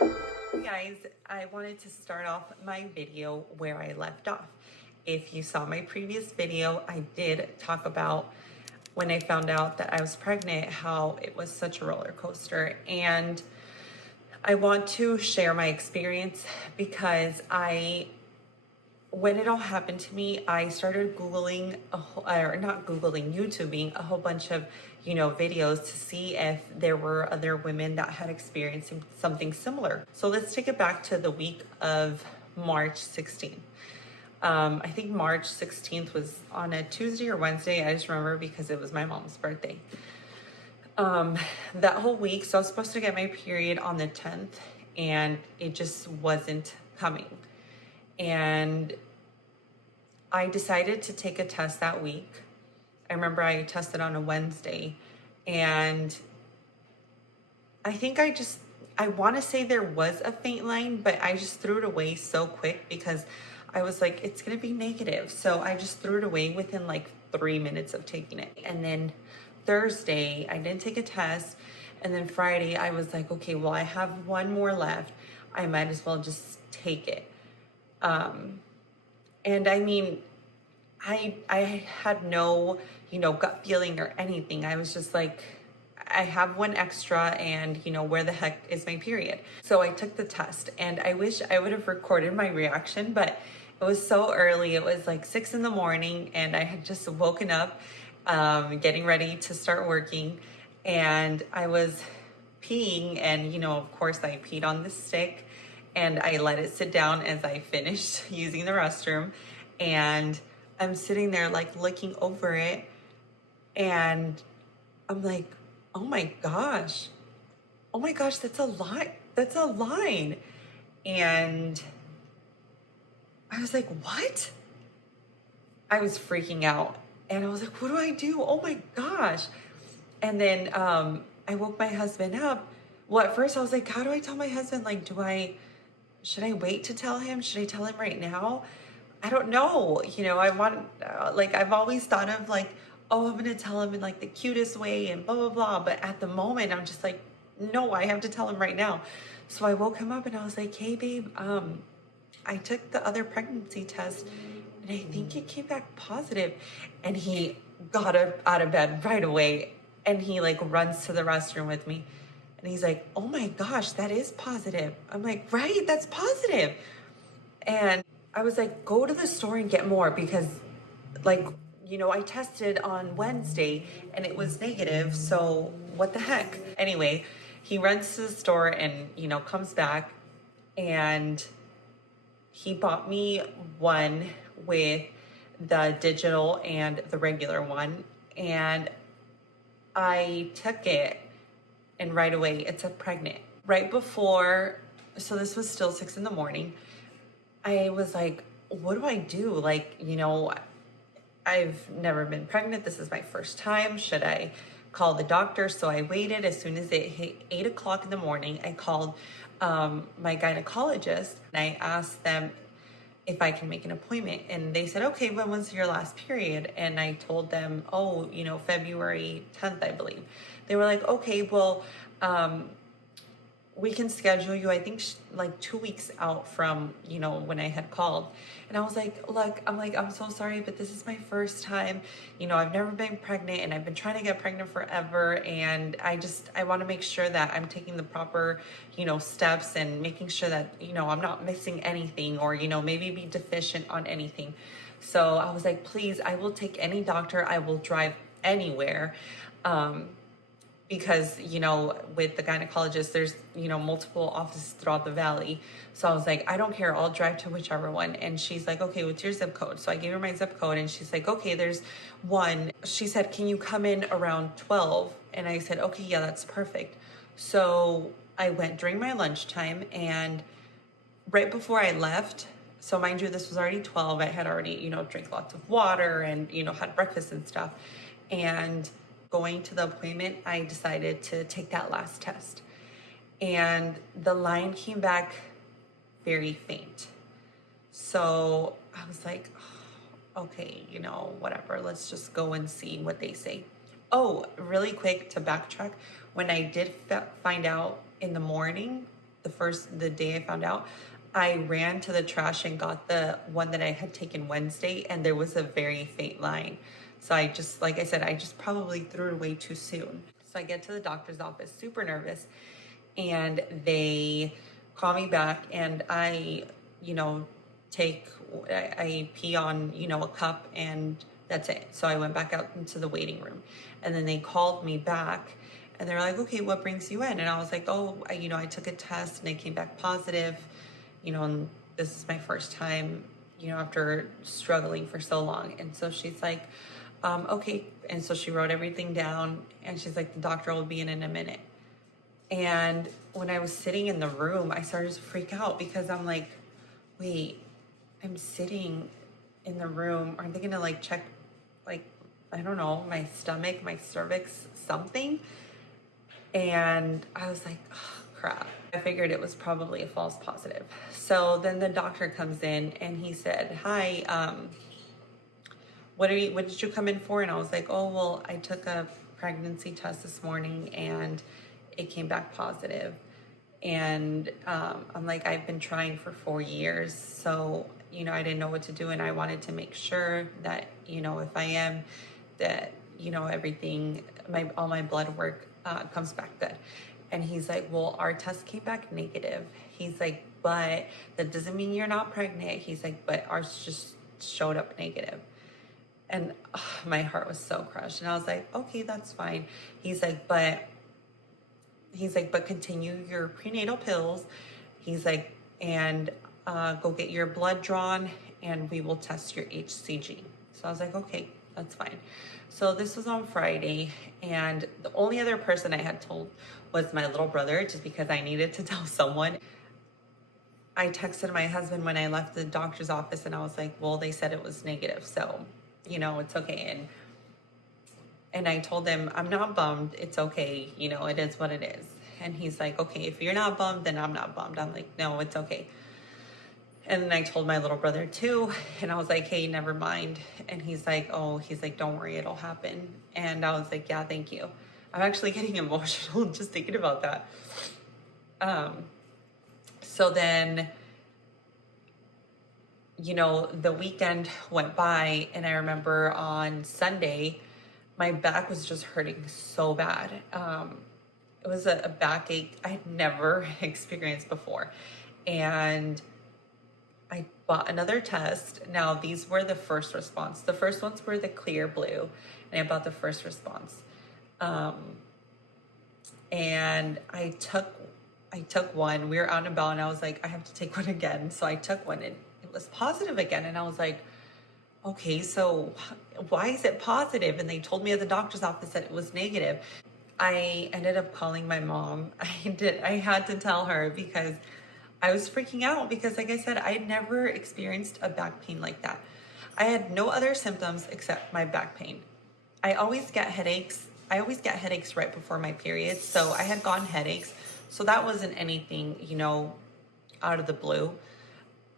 Hey guys, I wanted to start off my video where I left off. If you saw my previous video, I did talk about when I found out that I was pregnant, how it was such a roller coaster. And I want to share my experience because when it all happened to me, I started Googling, or not Googling, YouTubing a whole bunch of, videos to see if there were other women that had experienced something similar. So let's take it back to the week of March 16th. I think March 16th was on a Tuesday or Wednesday. I just remember because it was my mom's birthday. That whole week, so I was supposed to get my period on the 10th, and it just wasn't coming. And I decided to take a test that week. I remember I tested on a Wednesday, and I think I want to say there was a faint line, but I just threw it away so quick because I was like, it's going to be negative. So I just threw it away within like 3 minutes of taking it. And then Thursday, I didn't take a test. And then Friday, I was like, okay, well, I have one more left. I might as well just take it. And I mean, I had no, gut feeling or anything. I was just like, I have one extra, and where the heck is my period? So I took the test, and I wish I would have recorded my reaction, but it was so early. It was like 6 a.m, and I had just woken up, getting ready to start working, and I was peeing, and of course I peed on the stick, and I let it sit down as I finished using the restroom, and I'm sitting there like looking over it, and I'm like, oh my gosh, that's a line. That's a line. And I was like, what? I was freaking out. And I was like, what do I do? Oh my gosh. And then I woke my husband up. Well, at first I was like, how do I tell my husband? Like, should I wait to tell him? Should I tell him right now? I don't know. I've always thought of like, oh, I'm going to tell him in like the cutest way and blah, blah, blah. But at the moment, I'm just like, no, I have to tell him right now. So I woke him up and I was like, hey, babe, I took the other pregnancy test and I think it came back positive. And he got up out of bed right away, and he like runs to the restroom with me. And he's like, oh my gosh, that is positive. I'm like, right, that's positive. And I was like, go to the store and get more because, I tested on Wednesday and it was negative. So what the heck? Anyway, he runs to the store and, comes back, and he bought me one with the digital and the regular one. And I took it, and right away it said pregnant. Right before, so this was still 6 a.m, I was like, what do I do? Like, I've never been pregnant. This is my first time. Should I call the doctor? So I waited. As soon as it hit 8 o'clock in the morning, I called my gynecologist, and I asked them if I can make an appointment. And they said, okay, when was your last period? And I told them, oh, February 10th, I believe. They were like, okay, well, we can schedule you, I think, like 2 weeks out from, when I had called. And I was like, look, I'm so sorry, but this is my first time. I've never been pregnant, and I've been trying to get pregnant forever. And I want to make sure that I'm taking the proper, steps, and making sure that, I'm not missing anything, or, maybe be deficient on anything. So I was like, please, I will take any doctor. I will drive anywhere. Because, with the gynecologist, there's, multiple offices throughout the valley. So I was like, I don't care. I'll drive to whichever one. And she's like, okay, what's your zip code? So I gave her my zip code, and she's like, okay, there's one. She said, can you come in around 12? And I said, okay, yeah, that's perfect. So I went during my lunchtime, and right before I left, so mind you, this was already 12. I had already, drank lots of water and, had breakfast and stuff. And going to the appointment, I decided to take that last test. And the line came back very faint. So I was like, oh, okay, whatever. Let's just go and see what they say. Oh, really quick to backtrack. When I did find out in the morning, the day I found out, I ran to the trash and got the one that I had taken Wednesday, and there was a very faint line. So I just, like I said, I just probably threw it away too soon. So I get to the doctor's office, super nervous, and they call me back, and I, I pee on, a cup, and that's it. So I went back out into the waiting room, and then they called me back, and they're like, okay, what brings you in? And I was like, oh, I took a test and it came back positive, and this is my first time, after struggling for so long. And so she's like, okay. And so she wrote everything down, and she's like, the doctor will be in a minute. And when I was sitting in the room, I started to freak out because I'm like, wait, I'm sitting in the room. Aren't they gonna like check, like, I don't know, my stomach, my cervix, something? And I was like, oh, crap. I figured it was probably a false positive. So then the doctor comes in and he said, hi, what did you come in for? And I was like, oh, well, I took a pregnancy test this morning and it came back positive. And I'm like, I've been trying for 4 years. So, I didn't know what to do. And I wanted to make sure that, if I am, that, everything, all my blood work comes back good. And he's like, well, our test came back negative. He's like, but that doesn't mean you're not pregnant. He's like, but ours just showed up negative. And my heart was so crushed. And I was like, okay, that's fine. He's like, but continue your prenatal pills. He's like, and go get your blood drawn and we will test your HCG. So I was like, okay, that's fine. So this was on Friday, and the only other person I had told was my little brother, just because I needed to tell someone. I texted my husband when I left the doctor's office, and I was like, well, they said it was negative, so, it's okay. And I told him, I'm not bummed. It's okay. It is what it is. And he's like, okay, if you're not bummed, then I'm not bummed. I'm like, no, it's okay. And then I told my little brother too. And I was like, hey, never mind. And he's like, don't worry, it'll happen. And I was like, yeah, thank you. I'm actually getting emotional just thinking about that. So then, the weekend went by, and I remember on Sunday, my back was just hurting so bad. It was a backache I had never experienced before. And I bought another test. Now, these were the first response. The first ones were the clear blue, and I bought the first response. And I took one. We were out and about, and I was like, I have to take one again. So I took one, and it was positive again. And I was like, okay, so why is it positive? And they told me at the doctor's office that it was negative. I ended up calling my mom. I had to tell her because I was freaking out because, like I said, I had never experienced a back pain like that. I had no other symptoms except my back pain. I always get headaches. Right before my period. So I had gotten headaches. So that wasn't anything, out of the blue.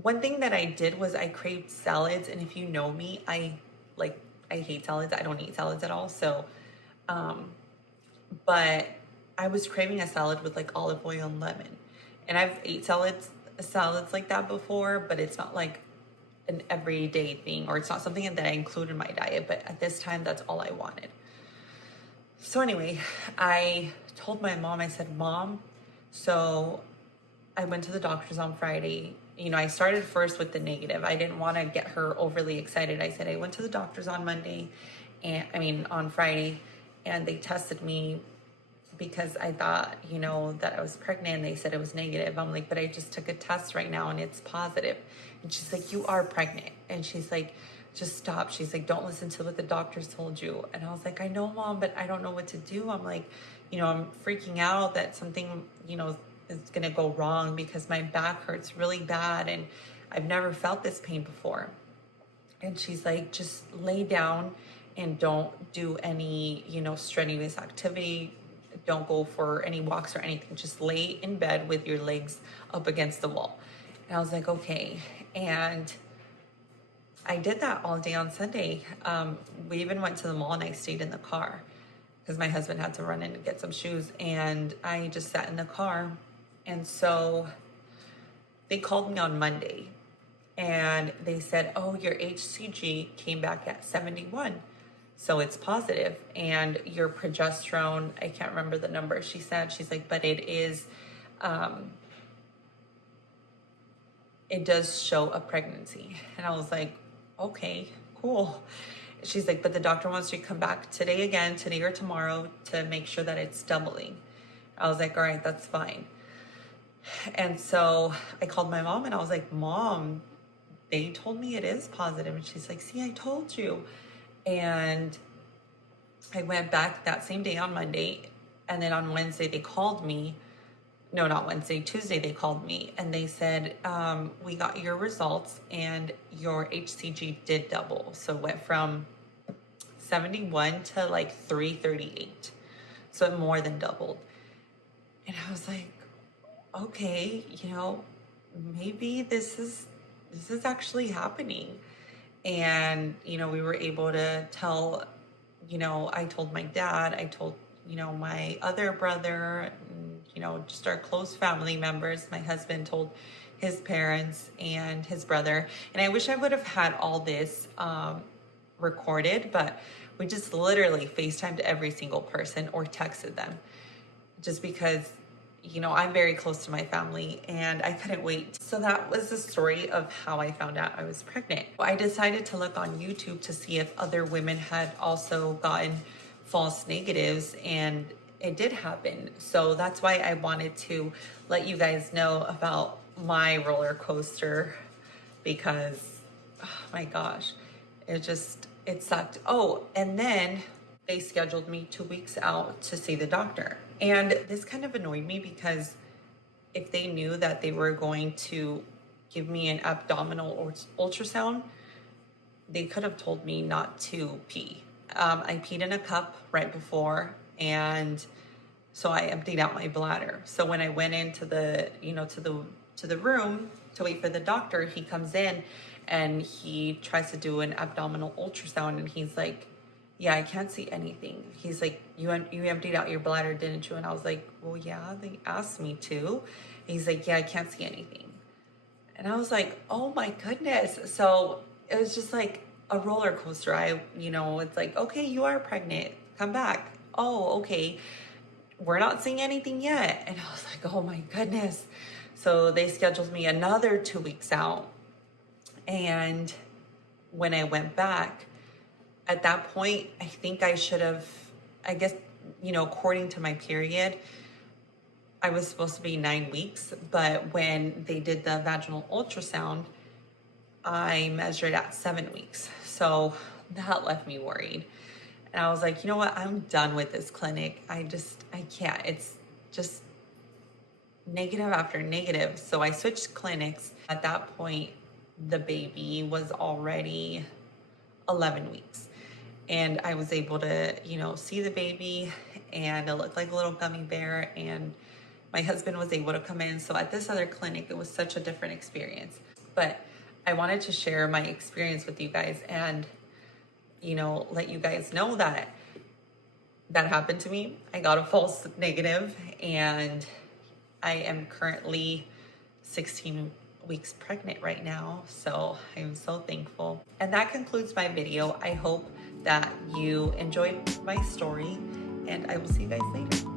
One thing that I did was I craved salads. And if you know me, I hate salads. I don't eat salads at all. So, but I was craving a salad with like olive oil and lemon. And I've ate salads like that before, but it's not like an everyday thing, or it's not something that I include in my diet. But at this time, that's all I wanted. So anyway, I told my mom, I said, Mom, so I went to the doctor's on Friday. I started first with the negative. I didn't want to get her overly excited. I said, I went to the doctor's on on Friday, and they tested me because I thought, that I was pregnant, and they said it was negative. I'm like, but I just took a test right now and it's positive. And she's like, you are pregnant. And she's like, just stop. She's like, don't listen to what the doctors told you. And I was like, I know, Mom, but I don't know what to do. I'm like, I'm freaking out that something, is going to go wrong because my back hurts really bad. And I've never felt this pain before. And she's like, just lay down and don't do any, strenuous activity. Don't go for any walks or anything. Just lay in bed with your legs up against the wall. And I was like, okay. And I did that all day on Sunday. We even went to the mall, and I stayed in the car because my husband had to run in and get some shoes. And I just sat in the car And so they called me on Monday and they said, oh, your HCG came back at 71. So it's positive. And your progesterone, I can't remember the number she said. She's like, but it is, it does show a pregnancy. And I was like, okay, cool. She's like, but the doctor wants you to come back today or tomorrow, to make sure that it's doubling. I was like, all right, that's fine. And so I called my mom and I was like, Mom, they told me it is positive. And she's like, see, I told you. And I went back that same day on Monday. And then on Wednesday, they called me. No, not Wednesday, Tuesday, they called me and they said, we got your results and your HCG did double. So it went from 71 to like 338. So it more than doubled. And I was like, okay, you know, maybe this is actually happening. And, you know, we were able to tell, you know, I told my dad, I told, you know, my other brother, and, you know, just our close family members. My husband told his parents and his brother. And I wish I would have had all this recorded, but we just literally FaceTimed every single person or texted them, just because, you know, I'm very close to my family and I couldn't wait. So that was the story of how I found out I was pregnant. I decided to look on YouTube to see if other women had also gotten false negatives, and it did happen. So that's why I wanted to let you guys know about my roller coaster, because oh my gosh, it sucked. Oh, and then they scheduled me 2 weeks out to see the doctor. And this kind of annoyed me because if they knew that they were going to give me an abdominal ultrasound, they could have told me not to pee. I peed in a cup right before, and so I emptied out my bladder. So when I went into the, you know, to the room to wait for the doctor, he comes in and he tries to do an abdominal ultrasound, and he's like, yeah, I can't see anything. He's like, you emptied out your bladder, didn't you? And I was like, well, yeah, they asked me to. He's like, yeah, I can't see anything. And I was like, oh my goodness. So it was just like a roller coaster. You know, it's like, okay, you are pregnant, come back. Oh, okay, we're not seeing anything yet. And I was like, oh my goodness. So they scheduled me another 2 weeks out. And when I went back, at that point, I think I should have, I guess, you know, according to my period, I was supposed to be 9 weeks. But when they did the vaginal ultrasound, I measured at 7 weeks. So that left me worried. And I was like, you know what? I'm done with this clinic. I can't. It's just negative after negative. So I switched clinics. At that point, the baby was already 11 weeks. And I was able to, you know, see the baby, and it looked like a little gummy bear, and my husband was able to come in. So at this other clinic, it was such a different experience. But I wanted to share my experience with you guys and, you know, let you guys know that that happened to me. I got a false negative, and I am currently 16 weeks pregnant right now. So I'm so thankful. And that concludes my video. I hope that you enjoyed my story, and I will see you guys later.